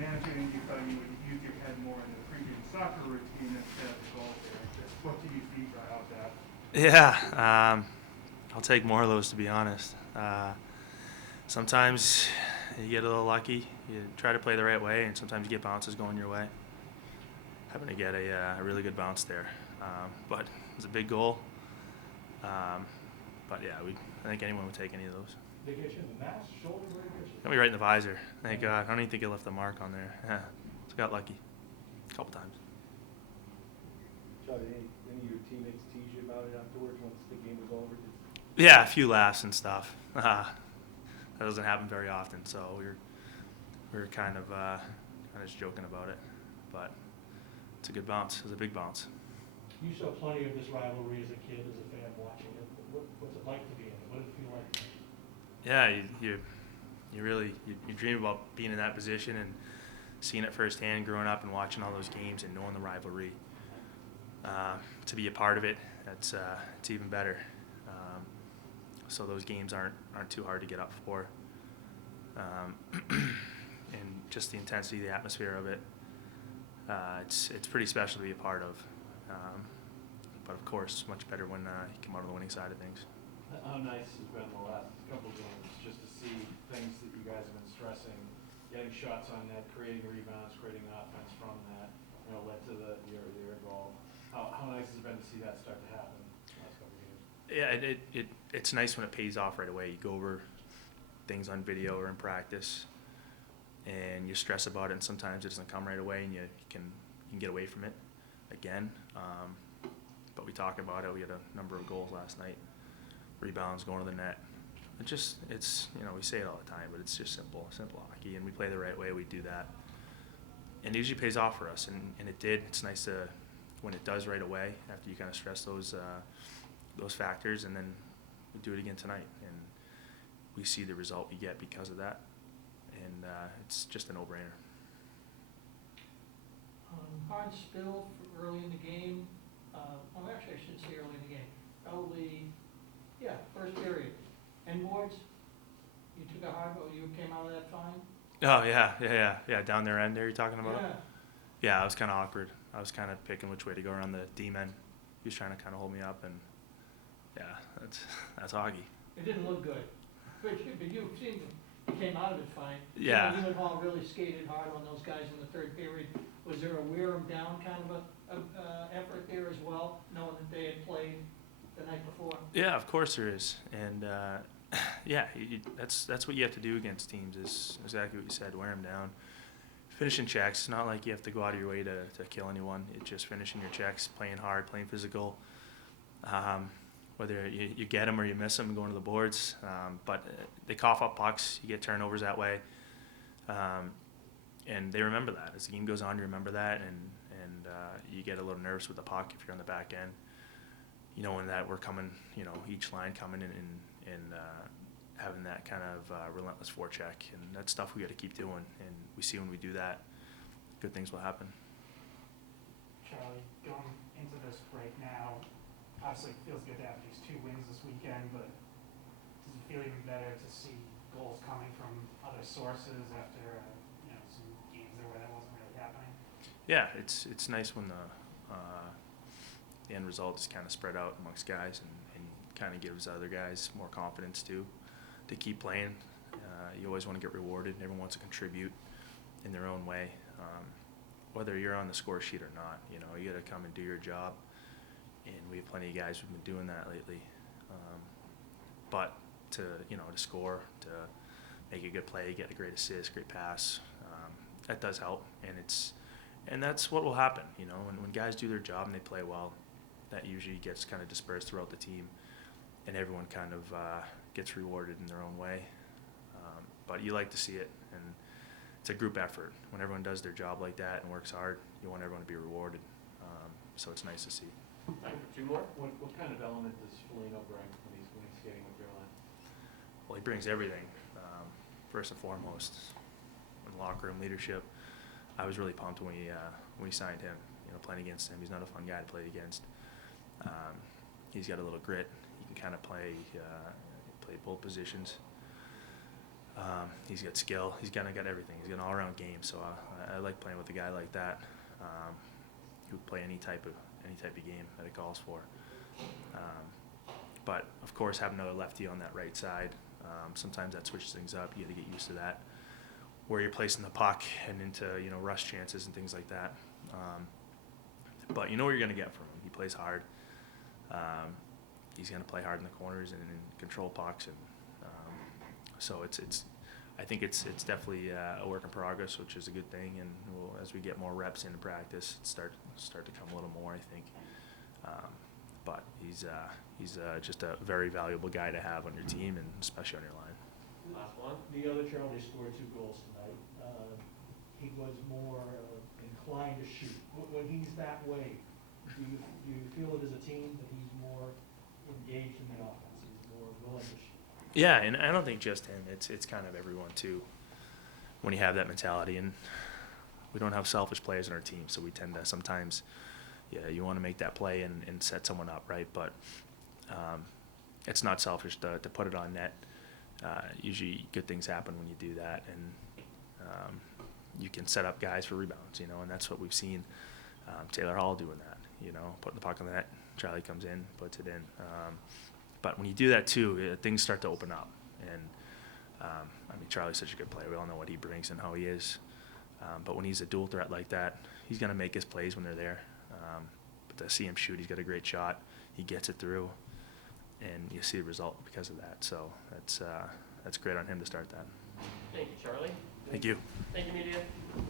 mentioning you thought you would use your head more in the pregame soccer routine instead of the golf there. What do you think about that? Yeah, I'll take more of those, to be honest. Sometimes you get a little lucky. You try to play the right way, and sometimes you get bounces going your way. Having to get a really good bounce there. But it was a big goal. But yeah, I think anyone would take any of those. They get you in the mass, shoulder, where they get you? Got me right in the visor. Thank God. I don't even think it left the mark on there. Yeah, just got lucky a couple times. Charlie, any of your teammates tease you about it afterwards once the game was over? Yeah, a few laughs and stuff. That doesn't happen very often, so we were kind of just joking about it. But it's a good bounce. It was a big bounce. You saw plenty of this rivalry as a kid, as a fan watching it. What's it like to be in it? What does it feel like? Yeah, you really dream about being in that position and seeing it firsthand, growing up and watching all those games and knowing the rivalry. To be a part of it, it's even better. So those games aren't too hard to get up for, and just the intensity, the atmosphere of it. It's pretty special to be a part of. But of course, much better when you come out on the winning side of things. How nice has been the last couple of games just to see things that you guys have been stressing, getting shots on net, creating rebounds, creating offense from that, led to your goal. How nice has it been to see that start to happen the last couple of games? Yeah, it's nice when it pays off right away. You go over things on video or in practice, and you stress about it, and sometimes it doesn't come right away, and you can get away from it again. But we talk about it. We had a number of goals last night, rebounds, going to the net. It's we say it all the time, but it's just simple hockey, and we play the right way. We do that, and it usually pays off for us, and it did. It's nice to when it does right away after you kind of stress those factors, and then we do it again tonight, and we see the result we get because of that, and it's just a no-brainer. Hard spill early in the game. Actually, I shouldn't say early in the game. Probably, first period. End boards. You took a hard. You came out of that fine. Oh yeah. Down their end there, you're talking about? Yeah. Yeah, it was kind of awkward. I was kind of picking which way to go around the D-men. He was trying to kind of hold me up, and yeah, that's hockey. It didn't look good. But you've seen you came out of it fine. Yeah. You and Hall really skated hard on those guys in the third period. Was there a wear them down kind of a effort there as well, knowing that they had played the night before? Yeah, of course there is, and that's what you have to do against teams. Is exactly what you said. Wear them down. Finishing checks. It's not like you have to go out of your way to kill anyone. It's just finishing your checks, playing hard, playing physical. Whether you get them or you miss them, going to the boards. But they cough up pucks. You get turnovers that way. And they remember that. As the game goes on, you remember that, and you get a little nervous with the puck if you're on the back end. Knowing that we're coming, each line coming in and having that kind of relentless forecheck, and that's stuff we got to keep doing. And we see when we do that, good things will happen. Charlie, going into this break now, obviously it feels good to have these 2 wins this weekend, but does it feel even better to see goals coming from other sources after some games there where that wasn't really happening? Yeah, it's nice when the end result is kind of spread out amongst guys and kind of gives other guys more confidence to keep playing. You always want to get rewarded. Everyone wants to contribute in their own way, whether you're on the score sheet or not. You got to come and do your job, and we have plenty of guys who've been doing that lately. But to score, to make a good play, get a great assist, great pass, that does help, and that's what will happen. When guys do their job and they play well, that usually gets kind of dispersed throughout the team, and everyone kind of gets rewarded in their own way. But you like to see it, and it's a group effort. When everyone does their job like that and works hard, you want everyone to be rewarded. So it's nice to see. Time for 2 more. What kind of element does Foligno bring when he's skating with your line? Well, he brings everything. First and foremost, in the locker room leadership. I was really pumped when we signed him. Playing against him, he's not a fun guy to play against. He's got a little grit. He can kind of play both positions. He's got skill. He's got everything. He's got an all-around game. So I like playing with a guy like that who can play any type of game that it calls for. But of course, having another lefty on that right side, sometimes that switches things up. You got to get used to that, where you're placing the puck and into rush chances and things like that. But you know what you're going to get from him. He plays hard. He's going to play hard in the corners and control pucks, and so I think it's definitely a work in progress, which is a good thing. And as we get more reps into practice, start to come a little more, I think. But he's just a very valuable guy to have on your team, and especially on your line. Last one. The other Charlie scored 2 goals tonight. He was more inclined to shoot. When he's that way, do you feel it as a team that he's more engaged in the offense? He's more willing to shoot? Yeah, and I don't think just him. It's kind of everyone too. When you have that mentality, and we don't have selfish players on our team, so we tend to sometimes, you want to make that play and set someone up, right? But it's not selfish to put it on net. Usually, good things happen when you do that, and you can set up guys for rebounds, and that's what we've seen Taylor Hall doing that. Putting the puck on the net, Charlie comes in, puts it in. But when you do that too, things start to open up. And Charlie's such a good player. We all know what he brings and how he is. But when he's a dual threat like that, he's going to make his plays when they're there. But to see him shoot, he's got a great shot. He gets it through, and you see the result because of that. So that's great on him to start that. Thank you, Charlie. Thank you. Thank you, media.